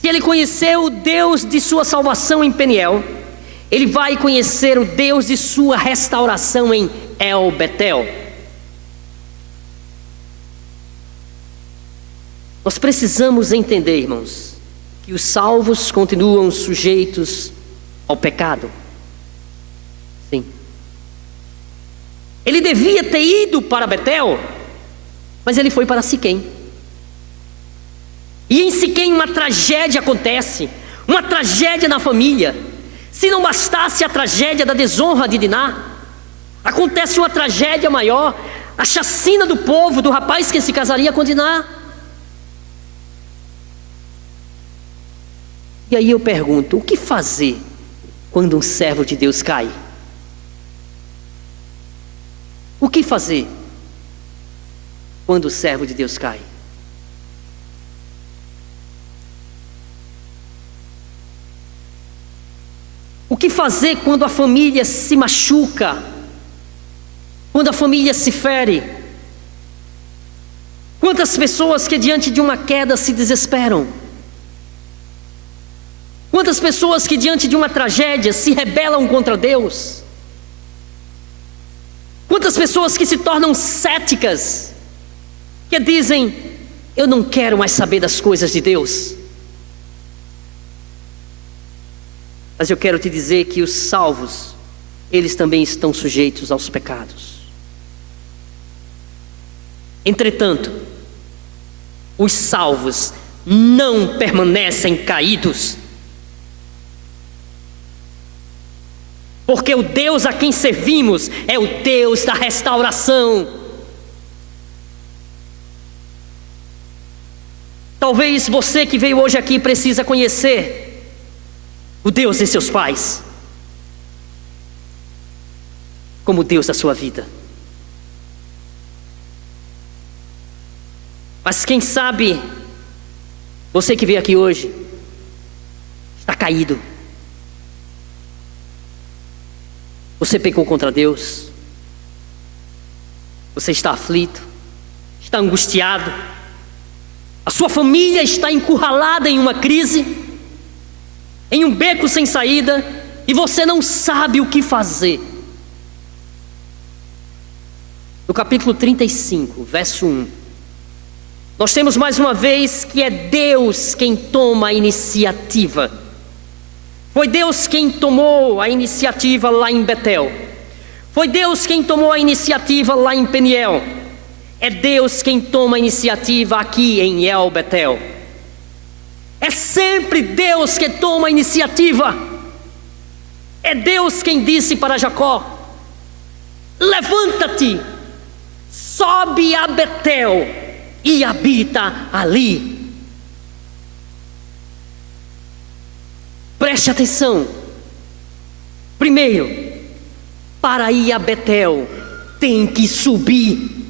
se ele conheceu o Deus de sua salvação em Peniel, ele vai conhecer o Deus de sua restauração em El Betel. Nós precisamos entender, irmãos, que os salvos continuam sujeitos ao pecado. Sim. Ele devia ter ido para Betel, mas ele foi para Siquém. E em Siquém uma tragédia acontece, uma tragédia na família. Se não bastasse a tragédia da desonra de Diná, acontece uma tragédia maior, a chacina do povo, do rapaz que se casaria com Diná. E aí eu pergunto, o que fazer quando um servo de Deus cai? O que fazer quando o servo de Deus cai? O que fazer quando a família se machuca? Quando a família se fere? Quantas pessoas que diante de uma queda se desesperam? Quantas pessoas que diante de uma tragédia se rebelam contra Deus? Quantas pessoas que se tornam céticas, que dizem, eu não quero mais saber das coisas de Deus. Mas eu quero te dizer que os salvos, eles também estão sujeitos aos pecados. Entretanto, os salvos não permanecem caídos, porque o Deus a quem servimos é o Deus da restauração. Talvez você que veio hoje aqui precisa conhecer o Deus de seus pais como o Deus da sua vida. Mas quem sabe você que veio aqui hoje está caído. Você pecou contra Deus. Você está aflito, está angustiado. A sua família está encurralada em uma crise, em um beco sem saída, e você não sabe o que fazer. No capítulo 35, verso 1, nós temos mais uma vez que é Deus quem toma a iniciativa. Foi Deus quem tomou a iniciativa lá em Betel. Foi Deus quem tomou a iniciativa lá em Peniel. É Deus quem toma a iniciativa aqui em El Betel. É sempre Deus que toma a iniciativa. É Deus quem disse para Jacó: levanta-te, sobe a Betel e habita ali. Preste atenção. Primeiro, para ir a Betel, tem que subir.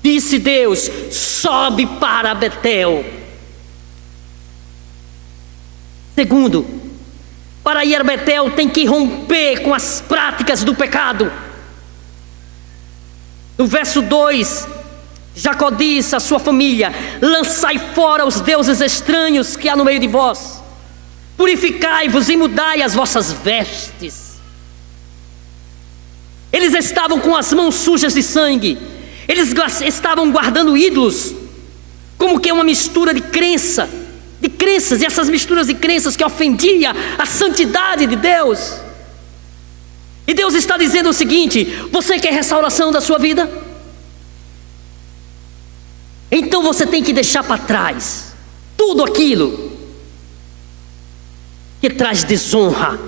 Disse Deus: sobe para Betel. Segundo, para ir a Betel, tem que romper com as práticas do pecado. No verso 2, Jacó disse à sua família: lançai fora os deuses estranhos que há no meio de vós, purificai-vos e mudai as vossas vestes. Eles estavam com as mãos sujas de sangue, eles estavam guardando ídolos, como que é uma mistura de crenças, e essas misturas de crenças que ofendia a santidade de Deus. E Deus está dizendo o seguinte: você quer restauração da sua vida? Então você tem que deixar para trás tudo aquilo que traz desonra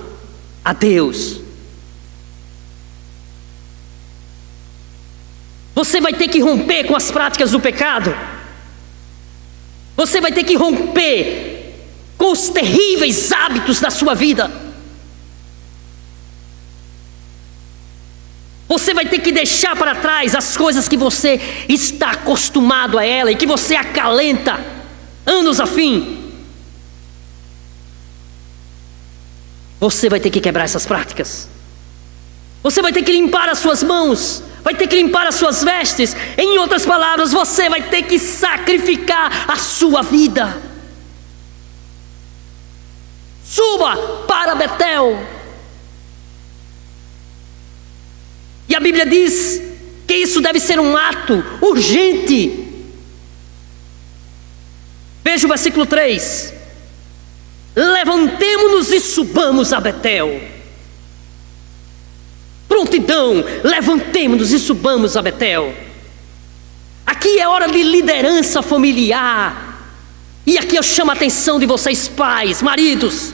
a Deus. Você vai ter que romper com as práticas do pecado. Você vai ter que romper com os terríveis hábitos da sua vida. Você vai ter que deixar para trás as coisas que você está acostumado a ela e que você acalenta anos a fim. Você vai ter que quebrar essas práticas. Você vai ter que limpar as suas mãos, vai ter que limpar as suas vestes. Em outras palavras, você vai ter que sacrificar a sua vida. suba para Betel. E a Bíblia diz que isso deve ser um ato urgente. Veja o versículo 3: levantemo-nos e subamos a Betel. Prontidão, levantemo-nos e subamos a Betel. Aqui é hora de liderança familiar. E aqui eu chamo a atenção de vocês, pais, maridos,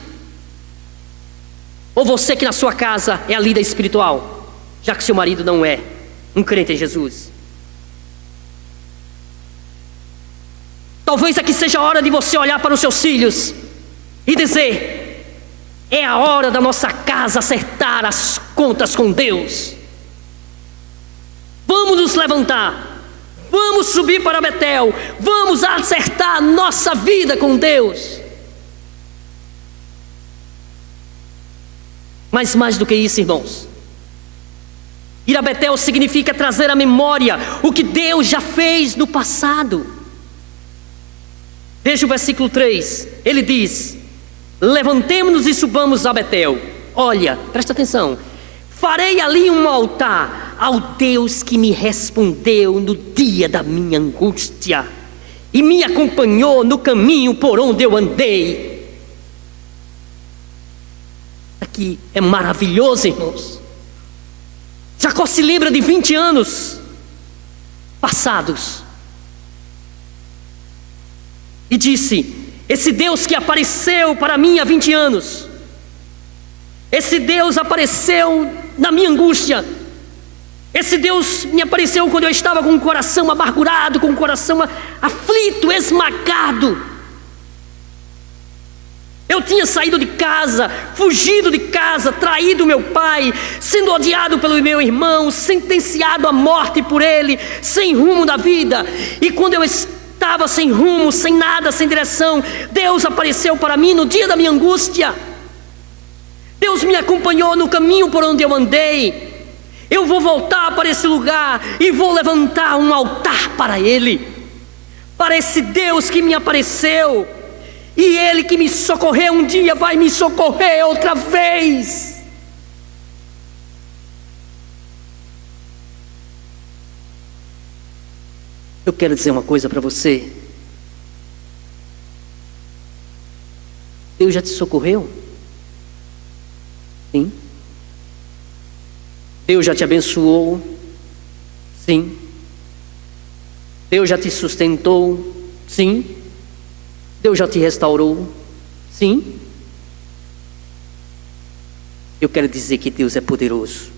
ou você que na sua casa é a líder espiritual, já que seu marido não é um crente em Jesus. Talvez aqui seja a hora de você olhar para os seus filhos e dizer: é a hora da nossa casa acertar as contas com Deus. Vamos nos levantar, vamos subir para Betel, vamos acertar a nossa vida com Deus. Mas mais do que isso, irmãos, ir a Betel significa trazer à memória o que Deus já fez no passado. Veja o versículo 3, ele diz: levantemo-nos e subamos a Betel. Olha, presta atenção: farei ali um altar ao Deus que me respondeu no dia da minha angústia e me acompanhou no caminho por onde eu andei. Aqui é maravilhoso, irmãos. Jacó se lembra de 20 anos passados e disse: esse Deus que apareceu para mim há 20 anos, esse Deus apareceu na minha angústia, esse Deus me apareceu quando eu estava com o coração amargurado, com o coração aflito, esmagado. Eu tinha saído de casa, fugido de casa, traído meu pai, sendo odiado pelo meu irmão, sentenciado à morte por ele, sem rumo da vida. E quando eu estava sem rumo, sem nada, sem direção, Deus apareceu para mim no dia da minha angústia. Deus me acompanhou no caminho por onde eu andei. Eu vou voltar para esse lugar e vou levantar um altar para Ele, para esse Deus que me apareceu. E Ele que me socorreu um dia vai me socorrer outra vez. Eu quero dizer uma coisa para você: Deus já te socorreu? Sim. Deus já te abençoou? Sim. Deus já te sustentou? Sim. Deus já te restaurou? Sim. Eu quero dizer que Deus é poderoso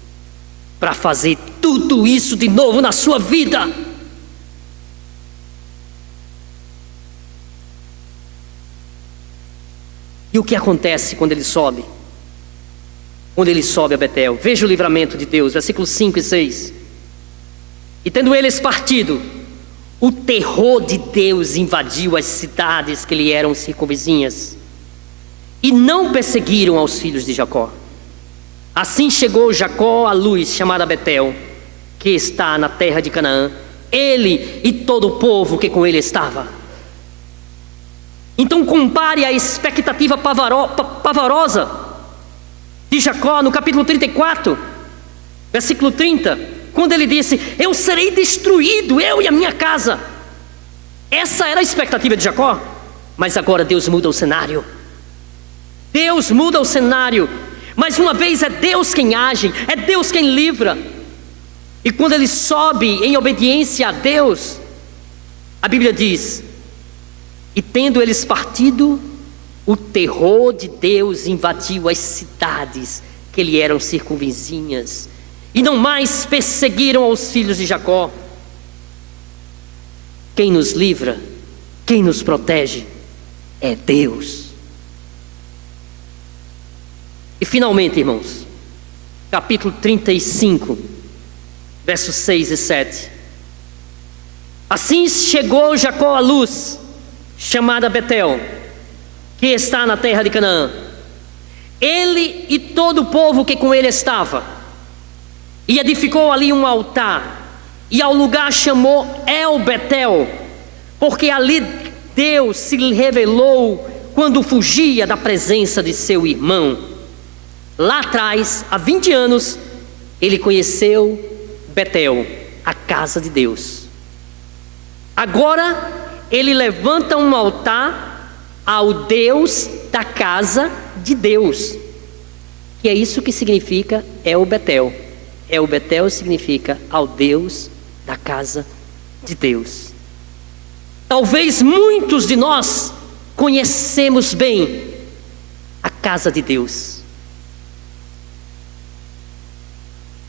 para fazer tudo isso de novo na sua vida. E o que acontece quando ele sobe? Quando ele sobe a Betel, veja o livramento de Deus, versículos 5 e 6. E tendo eles partido, o terror de Deus invadiu as cidades que lhe eram circunvizinhas, e não perseguiram aos filhos de Jacó. Assim chegou Jacó à luz chamada Betel, que está na terra de Canaã, ele e todo o povo que com ele estava. Então compare a expectativa pavorosa de Jacó no capítulo 34, versículo 30, quando ele disse: eu serei destruído, eu e a minha casa. Essa era a expectativa de Jacó. Mas agora Deus muda o cenário. Deus muda o cenário. Mais uma vez é Deus quem age, é Deus quem livra. E quando ele sobe em obediência a Deus, a Bíblia diz: e tendo eles partido, o terror de Deus invadiu as cidades que lhe eram circunvizinhas, e não mais perseguiram aos filhos de Jacó. Quem nos livra, quem nos protege é Deus. E finalmente, irmãos, capítulo 35, versos 6 e 7. Assim chegou Jacó à luz chamada Betel, que está na terra de Canaã, ele e todo o povo que com ele estava, e edificou ali um altar, e ao lugar chamou El Betel, porque ali Deus se revelou quando fugia da presença de seu irmão. Lá atrás, há 20 anos, ele conheceu Betel, a casa de Deus. Agora, ele levanta um altar ao Deus da casa de Deus. E é isso que significa El Betel. El Betel significa ao Deus da casa de Deus. Talvez muitos de nós conhecemos bem a casa de Deus.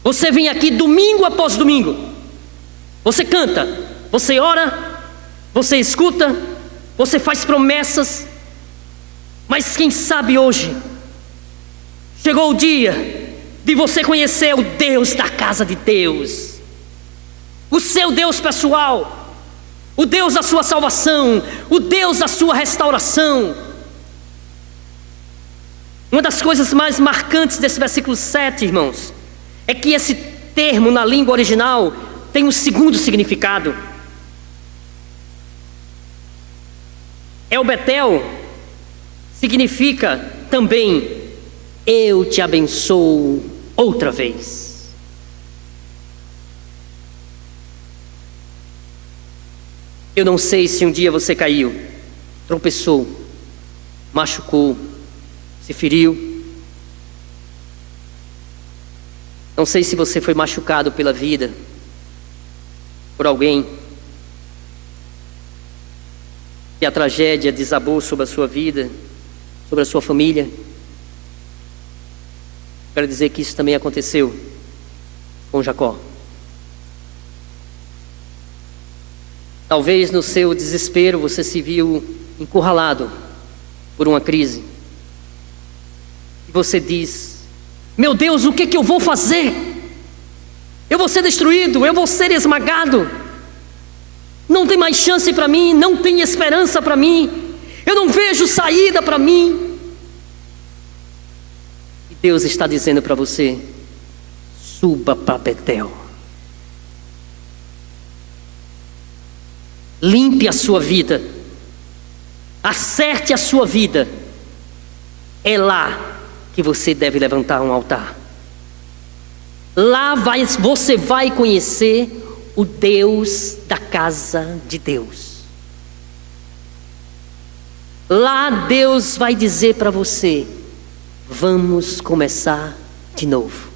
Você vem aqui domingo após domingo. Você canta, você ora, você escuta, você faz promessas. Mas quem sabe hoje chegou o dia de você conhecer o Deus da casa de Deus, o seu Deus pessoal, o Deus da sua salvação, o Deus da sua restauração. Uma das coisas mais marcantes desse versículo 7, irmãos, é que esse termo na língua original tem um segundo significado. El Betel significa também: eu te abençoo outra vez. Eu não sei se um dia você caiu, tropeçou, machucou, se feriu. Não sei se você foi machucado pela vida, por alguém, e a tragédia desabou sobre a sua vida, sobre a sua família. Quero dizer que isso também aconteceu com Jacó. Talvez no seu desespero você se viu encurralado por uma crise. E você diz: meu Deus, o que eu vou fazer? Eu vou ser destruído, eu vou ser esmagado. Não tem mais chance para mim, não tem esperança para mim. Eu não vejo saída para mim. E Deus está dizendo para você: suba para Betel. Limpe a sua vida. Acerte a sua vida. É lá que você deve levantar um altar. Lá você vai conhecer o Deus da casa de Deus. Lá Deus vai dizer para você: vamos começar de novo.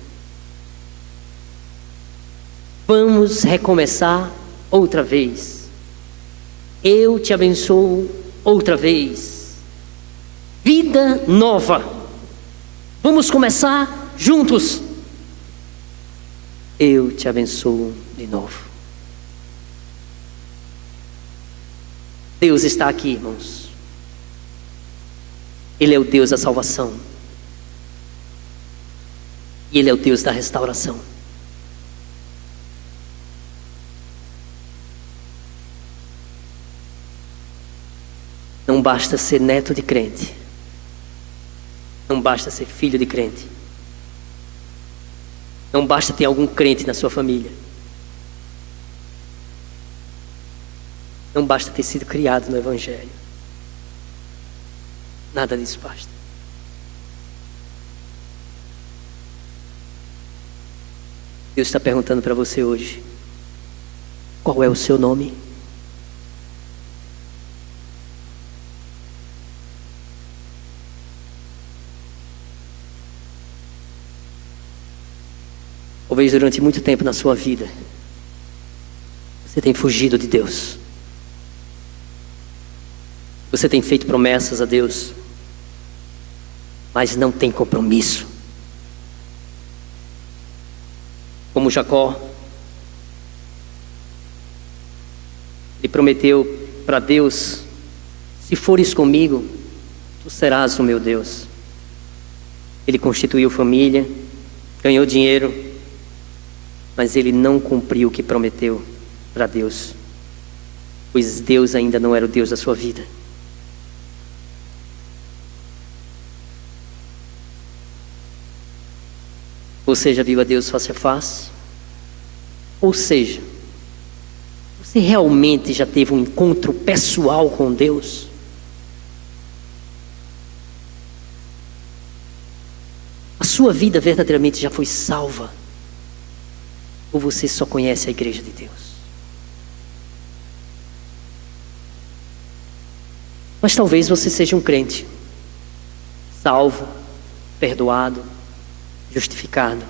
Vamos recomeçar outra vez. Eu te abençoo outra vez. Vida nova. Vamos começar juntos. Eu te abençoo de novo. Deus está aqui, irmãos. Ele é o Deus da salvação. E Ele é o Deus da restauração. Não basta ser neto de crente. Não basta ser filho de crente. Não basta ter algum crente na sua família. Não basta ter sido criado no Evangelho. Nada disso basta. Deus está perguntando para você hoje: qual é o seu nome? Talvez durante muito tempo na sua vida você tem fugido de Deus. Você tem feito promessas a Deus, mas não tem compromisso. Como Jacó, ele prometeu para Deus: se fores comigo, tu serás o meu Deus. Ele constituiu família, ganhou dinheiro, mas ele não cumpriu o que prometeu para Deus, pois Deus ainda não era o Deus da sua vida. Você já viu a Deus face a face? Ou seja, você realmente já teve um encontro pessoal com Deus? A sua vida verdadeiramente já foi salva? Ou você só conhece a igreja de Deus? Mas talvez você seja um crente, salvo, perdoado, justificado.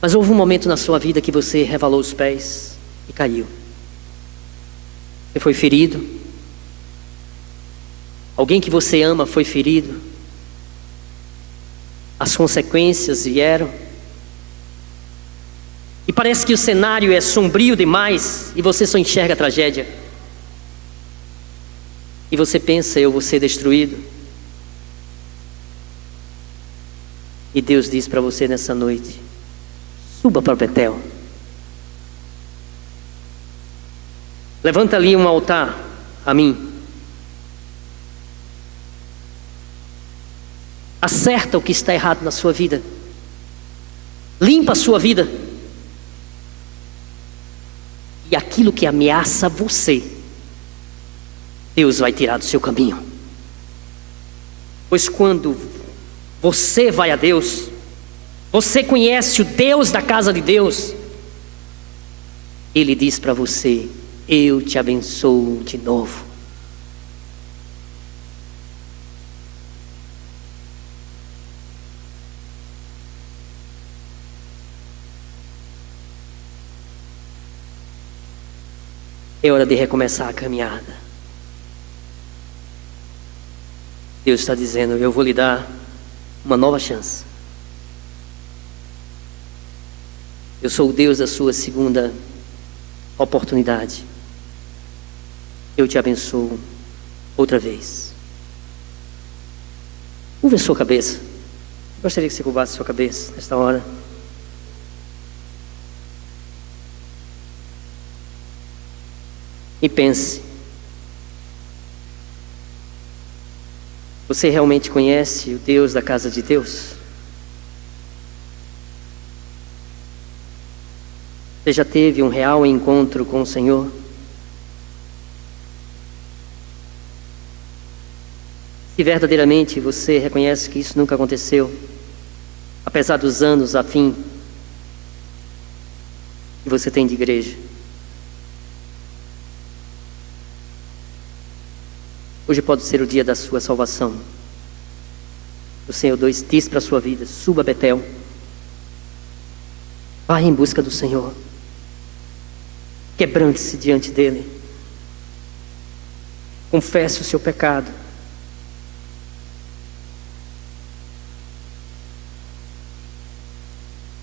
Mas houve um momento na sua vida que você revalou os pés e caiu. Você foi ferido. Alguém que você ama foi ferido. As consequências vieram. E parece que o cenário é sombrio demais e você só enxerga a tragédia. E você pensa, eu vou ser destruído. E Deus diz para você nessa noite: suba para Betel. Levanta ali um altar a mim. Acerta o que está errado na sua vida. Limpa a sua vida. E aquilo que ameaça você, Deus vai tirar do seu caminho. Pois quando você vai a Deus, você conhece o Deus da casa de Deus, Ele diz para você: eu te abençoo de novo. É hora de recomeçar a caminhada. Deus está dizendo: eu vou lhe dar uma nova chance. Eu sou o Deus da sua segunda oportunidade. Eu te abençoo outra vez. Curva a sua cabeça. Eu gostaria que você curvasse a sua cabeça nesta hora. E pense: você realmente conhece o Deus da casa de Deus? Você já teve um real encontro com o Senhor? Se verdadeiramente você reconhece que isso nunca aconteceu, apesar dos anos a fim que você tem de igreja, hoje pode ser o dia da sua salvação. O Senhor diz para a sua vida: suba a Betel. Vá em busca do Senhor. Quebrante-se diante dEle. Confesse o seu pecado.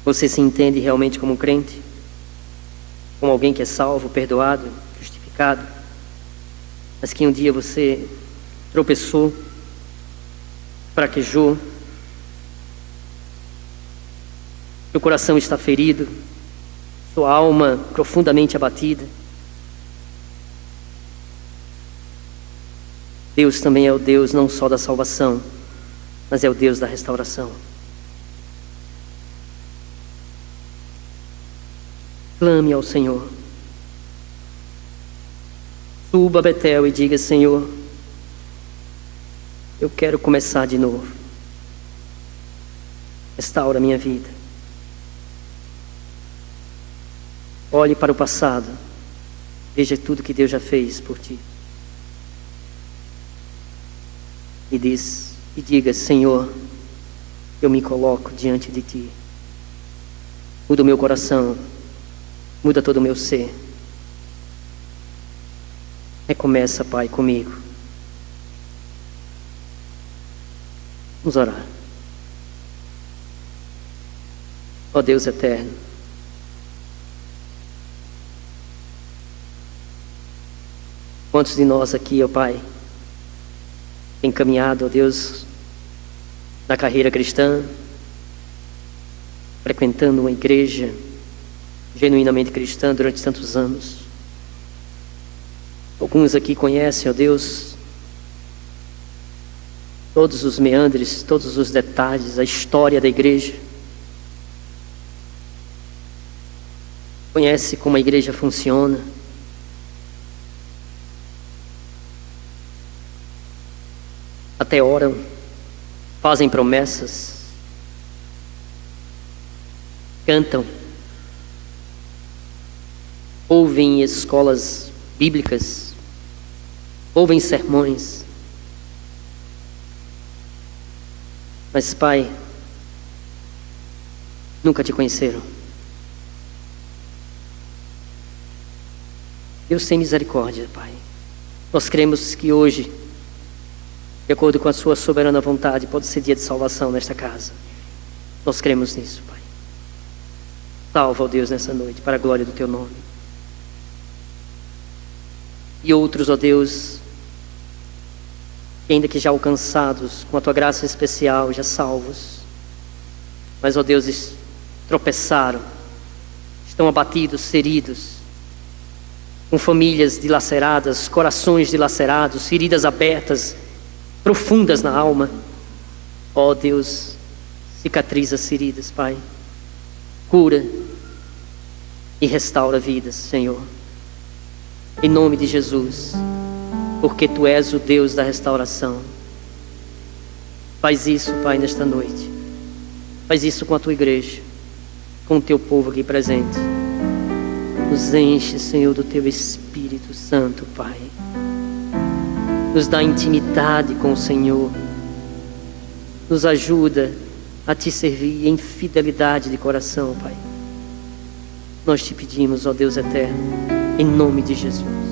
Você se entende realmente como um crente? Como alguém que é salvo, perdoado, justificado? Mas que um dia você tropeçou, fraquejou, seu coração está ferido, sua alma profundamente abatida. Deus também é o Deus não só da salvação, mas é o Deus da restauração. Clame ao Senhor. Suba a Betel e diga: Senhor, eu quero começar de novo. Restaura a minha vida. Olhe para o passado. Veja tudo que Deus já fez por ti. E diga: Senhor, eu me coloco diante de ti. Muda o meu coração. Muda todo o meu ser. Recomeça, Pai, comigo. Vamos orar. Ó Deus eterno, quantos de nós aqui, ó Pai, tem caminhado, ó Deus, na carreira cristã, frequentando uma igreja genuinamente cristã durante tantos anos. Alguns aqui conhecem, ó Deus, todos os meandres, todos os detalhes, a história da igreja. Conhece como a igreja funciona. Até oram, fazem promessas, cantam, ouvem escolas bíblicas, ouvem sermões. Mas, Pai, nunca te conheceram. Deus tem misericórdia, Pai. Nós cremos que hoje, de acordo com a sua soberana vontade, pode ser dia de salvação nesta casa. Nós cremos nisso, Pai. Salva, ó Deus, nessa noite, para a glória do teu nome. E outros, ó Deus, que ainda que já alcançados com a tua graça especial, já salvos, mas, ó Deus, tropeçaram, estão abatidos, feridos, com famílias dilaceradas, corações dilacerados, feridas abertas, profundas na alma. Ó Deus, cicatriza as feridas, Pai. Cura e restaura vidas, Senhor. Em nome de Jesus, porque Tu és o Deus da restauração. Faz isso, Pai, nesta noite. Faz isso com a Tua igreja, com o Teu povo aqui presente. Nos enche, Senhor, do Teu Espírito Santo, Pai. Nos dá intimidade com o Senhor. Nos ajuda a Te servir em fidelidade de coração, Pai. Nós Te pedimos, ó Deus eterno, em nome de Jesus.